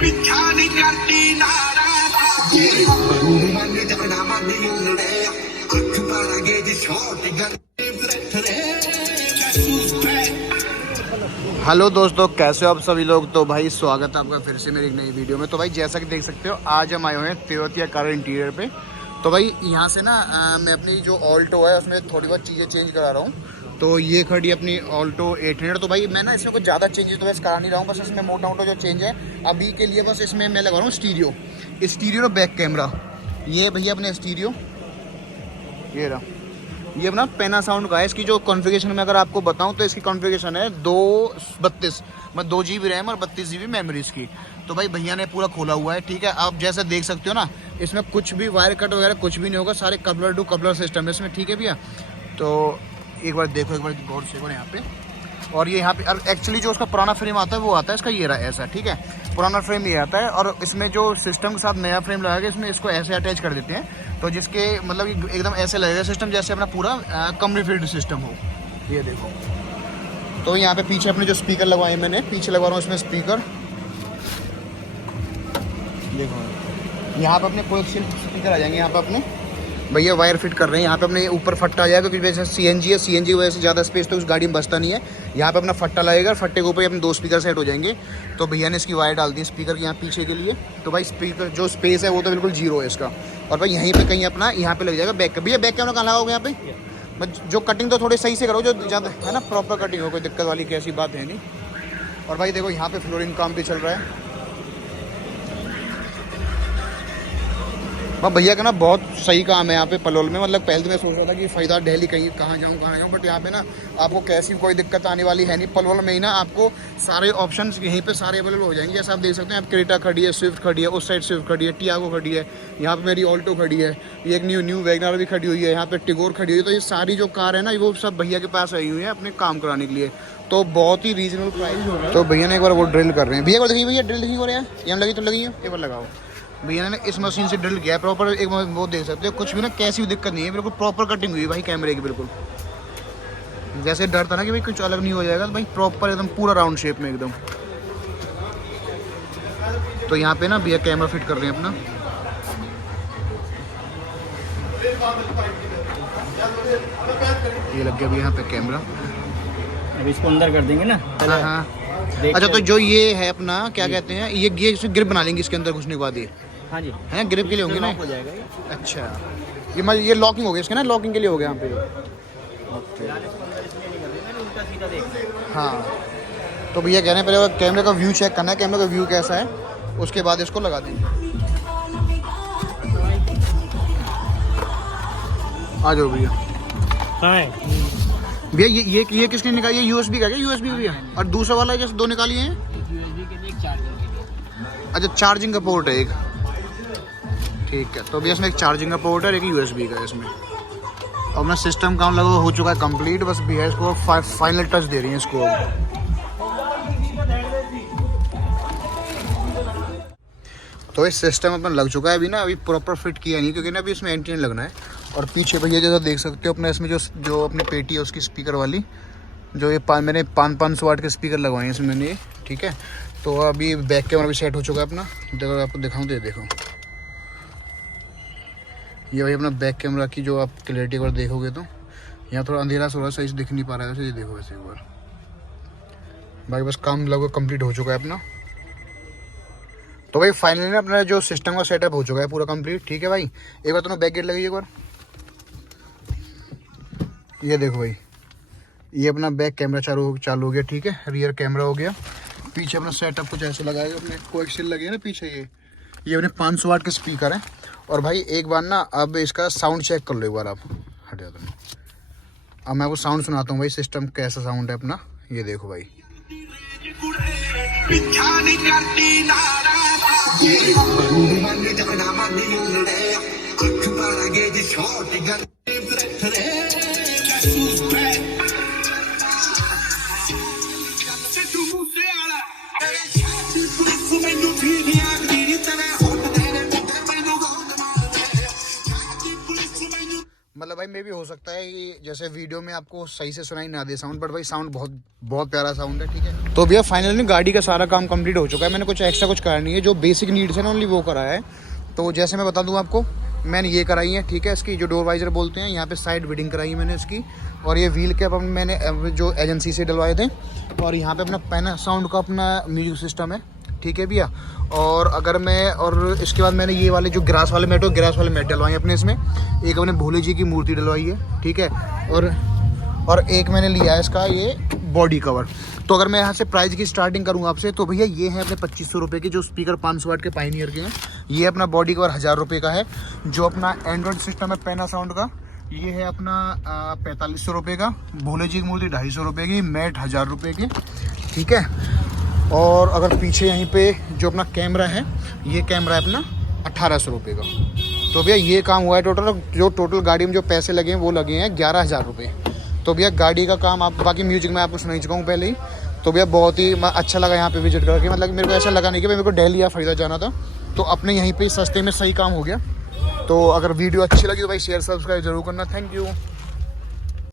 Hello दोस्तों, कैसे हो आप सभी लोग। तो भाई स्वागत है आपका फिर से मेरी एक नई वीडियो में। तो भाई जैसा कि देख सकते हो, आज हम आए हुए हैं तेवतिया कार इंटीरियर पे। तो भाई यहाँ से ना मैं अपनी जो ऑल्टो है उसमें थोड़ी बहुत चीज़ें चेंज करा रहा हूँ। तो ये खड़ी अपनी ऑल्टो 800। तो भाई मैं ना इसमें कुछ ज़्यादा चेंजेस तो वैसे करा नहीं रहा हूँ, बस इसमें मोटा मोटा जो चेंज है अभी के लिए बस इसमें मैं लगा रहा हूँ स्टीरियो और बैक कैमरा। ये भैया अपने स्टीरियो, ये रहा, ये अपना पैनासाउंड का है। इसकी जो कॉन्फ़िगरेशन में अगर आपको बताऊं तो इसकी कॉन्फ़िगरेशन है 232 मतलब 2 GB रैम और 32 GB मेमोरी इसकी। तो भाई भैया ने पूरा खोला हुआ है, ठीक है। आप जैसे देख सकते हो ना, इसमें कुछ भी वायर कट वगैरह कुछ भी नहीं होगा, सारे कपलर टू कपलर सिस्टम है इसमें, ठीक है भैया। तो एक बार देखो, एक बार गौर से यहाँ पे। और ये यहाँ पे एक्चुअली जो उसका पुराना फ्रेम आता है वो आता है इसका, ये रहा ऐसा, ठीक है। पुराना फ्रेम ये आता है और इसमें जो सिस्टम के साथ नया फ्रेम लगा के इसमें इसको ऐसे अटैच कर देते हैं। तो जिसके मतलब एकदम ऐसे लगेगा सिस्टम जैसे अपना पूरा कमरी फिल्ड सिस्टम हो। ये देखो, तो यहाँ पे पीछे अपने जो स्पीकर लगवाए मैंने, पीछे लगवा रहा हूँ इसमें स्पीकर। देखो यहाँ पे अपने कोएक्सियल स्पीकर आ जाएंगे। यहाँ पे अपने भैया वायर फिट कर रहे हैं। यहाँ पे अपने ऊपर फट्टा आ जाएगा क्योंकि वैसे CNG है, CNG की वजह से ज़्यादा स्पेस तो उस गाड़ी में बचता नहीं है। यहाँ पे अपना फट्टा लगेगा, फट्टे के ऊपर अपने 2 स्पीकर सेट हो जाएंगे। तो भैया ने इसकी वायर डाल दी स्पीकर की यहाँ पीछे के लिए। तो भाई स्पीकर जो स्पेस है वो तो बिल्कुल जीरो है इसका। और भाई यहीं पे कहीं अपना यहाँ पे लग जाएगा बैक। भैया बैक कैमरा कहाँ लगाओगे यहाँ पे? बस जो कटिंग तो थोड़ी सही से करो, जो ज़्यादा है ना प्रॉपर कटिंग हो, कोई दिक्कत वाली की ऐसी बात है नहीं। और भाई देखो यहाँ पे फ्लोरिंग काम भी चल रहा है। अब भैया का ना बहुत सही काम है यहाँ पे पलोल में। मतलब पहले तो मैं सोच रहा था कि फरीदाबाद दिल्ली कहीं कहाँ जाऊँ, बट यहाँ पे ना आपको कैसी कोई दिक्कत आने वाली है नहीं। पलोल में ही ना आपको सारे ऑप्शंस यहीं पे सारे अवेलेबल हो जाएंगे। जैसे आप देख सकते हैं, आप क्रेटा खड़ी है, स्विफ्ट खड़ी है, उस साइड स्विफ्ट खड़ी है, टियागो खड़ी है, यहाँ पे मेरी ऑल्टो खड़ी है, ये एक न्यू वैगनर भी खड़ी हुई है, यहाँ पे टिगोर खड़ी हुई है। तो ये सारी जो कार है ना वो सब भैया के पास आई हुई है अपने काम कराने के लिए। तो बहुत ही रीजनेबल प्राइस हो रहा है। तो भैया ने एक बार वो ड्रिल कर रहे हैं। भैया को देखिए, भैया ड्रिल देखिए हो रहा है, यहाँ लगी तो लगी है, एक बार लगाओ। भैया ने इस मशीन से ड्रिल किया है प्रॉपर। एक वो देख सकते हो, कुछ भी ना कैसी भी दिक्कत नहीं है, बिल्कुल प्रॉपर कटिंग हुई है भाई कैमरे की। बिल्कुल जैसे डर था ना कि भाई कुछ अलग नहीं हो जाएगा, तो भाई प्रॉपर एकदम पूरा राउंड शेप में एकदम। तो यहाँ पे ना भैया कैमरा फिट कर रहे हैं अपना। ये लग गया अभी यहाँ पे कैमरा। अब इसको अंदर कर देंगे ना। हाँ हाँ। अच्छा, तो जो ये है अपना क्या कहते हैं, ये ग्रिप बना लेंगे इसके अंदर घुसने के बाद। ये हाँ जी, है ग्रिप के लिए होंगे ना, हो जाएगा ये। अच्छा, ये लॉकिंग हो गया इसके ना, लॉकिंग के लिए हो गया यहाँ पे। हाँ, तो भैया कह रहे हैं पहले कैमरे का व्यू चेक करना है, कैमरे का व्यू कैसा है, उसके बाद इसको लगा देंगे। आ जाओ भैया। भैया ये किसने निकाली है? USB का क्या? USB भैया। और दूसरा वाला जैसे 2 निकाली हैं। USB के लिए, चार्जिंग के लिए। अच्छा, चार्जिंग का पोर्ट है एक, ठीक है। तो भैया इसमें एक चार्जिंग का पोर्ट है, एक USB का है इसमें। और अपना सिस्टम काम लगा हो चुका है कंप्लीट। बस भैया इसको फाइनल टच दे रही है इसको। तो इस सिस्टम अपन लग चुका है अभी ना, अभी प्रॉपर फिट किया नहीं क्योंकि ना अभी इसमें एंटीना लगना है। और पीछे भैया जैसा देख सकते हो अपना इसमें जो अपनी पेटी है उसकी स्पीकर वाली, जो ये मैंने 500 वाट के स्पीकर लगवाए हैं इसमें मैंने, ठीक है। तो अभी बैक कैमरा भी सेट हो चुका है अपना। देखो आपको दिखाऊँ तो ये देखो, ये भाई अपना बैक कैमरा की जो आप क्लैरिटी एक बार देखोगे तो यहाँ थोड़ा अंधेरा सा हो रहा है, सही से दिख नहीं पा रहा है वैसे। ये देखो वैसे एक बार, बाकी बस काम लगभग कंप्लीट हो चुका है अपना। तो भाई फाइनली ना अपना जो सिस्टम का सेटअप हो चुका है पूरा कंप्लीट, ठीक है भाई। एक बार तुम्हें बैक गेट लगाइए एक बार। ये देखो भाई, ये अपना बैक कैमरा चालू हो गया, ठीक है। रियर कैमरा हो गया। पीछे अपना सेटअप कुछ ऐसे लगाएगा, अपने कोएक्सियल लगे हैं ना पीछे, ये अपने 500 वाट के स्पीकर हैं। और भाई एक बार ना अब इसका साउंड चेक कर लो एक बार आप, हट जाओ तुम। अब मैं आपको साउंड सुनाता हूँ भाई, सिस्टम कैसा साउंड है अपना। ये देखो भाई, मतलब भाई मे भी हो सकता है कि जैसे वीडियो में आपको सही से सुनाई ना दे साउंड, बट भाई साउंड बहुत बहुत प्यारा साउंड है, ठीक है। तो भैया फाइनली गाड़ी का सारा काम कंप्लीट हो चुका है, मैंने कुछ एक्स्ट्रा कुछ करा नहीं है, जो बेसिक नीड्स है ना ओनली वो करा है। तो जैसे मैं बता दूं आपको, मैंने ये कराई है, ठीक है। इसकी जो डोर वाइजर बोलते हैं, यहाँ पे साइड विडिंग कराई है मैंने इसकी, और ये व्हील कैप मैंने जो एजेंसी से डलवाए थे, और यहाँ पे अपना पैनासाउंड का अपना म्यूजिक सिस्टम है, ठीक है भैया। और अगर मैं और इसके बाद मैंने ये वाले जो ग्रास वाले मैट डलवाए अपने इसमें, एक मैंने भोले जी की मूर्ति डलवाई है, ठीक है। और एक मैंने लिया है इसका ये बॉडी कवर। तो अगर मैं यहाँ से प्राइस की स्टार्टिंग करूँ आपसे, तो भैया ये है अपने 2500 रुपये के, जो स्पीकर 500 वाट के पायनियर के हैं। ये अपना बॉडी कवर 1000 रुपये का है। जो अपना एंड्रॉयड सिस्टम है पैनासाउंड का, ये है अपना 4500 रुपये का। भोले जी की मूर्ति 250 रुपये की, मैट 1000 रुपये के, ठीक है। और अगर पीछे यहीं पे जो अपना कैमरा है, ये कैमरा है अपना 1800 रुपये का। तो भैया ये काम हुआ है टोटल। जो टोटल गाड़ी में जो पैसे लगे हैं वो लगे हैं 11000 रुपये। तो भैया गाड़ी का काम आप, बाकी म्यूजिक मैं आपको सुना ही चुका हूँ पहले ही। तो भैया बहुत ही अच्छा लगा यहाँ पे विजिट करके, मतलब मेरे को ऐसा लगा नहीं कि मेरे को दिल्ली या फरीदा जाना था, तो अपने यहीं पे सस्ते में सही काम हो गया। तो अगर वीडियो अच्छी लगी तो भाई शेयर सब्सक्राइब जरूर करना। Thank you.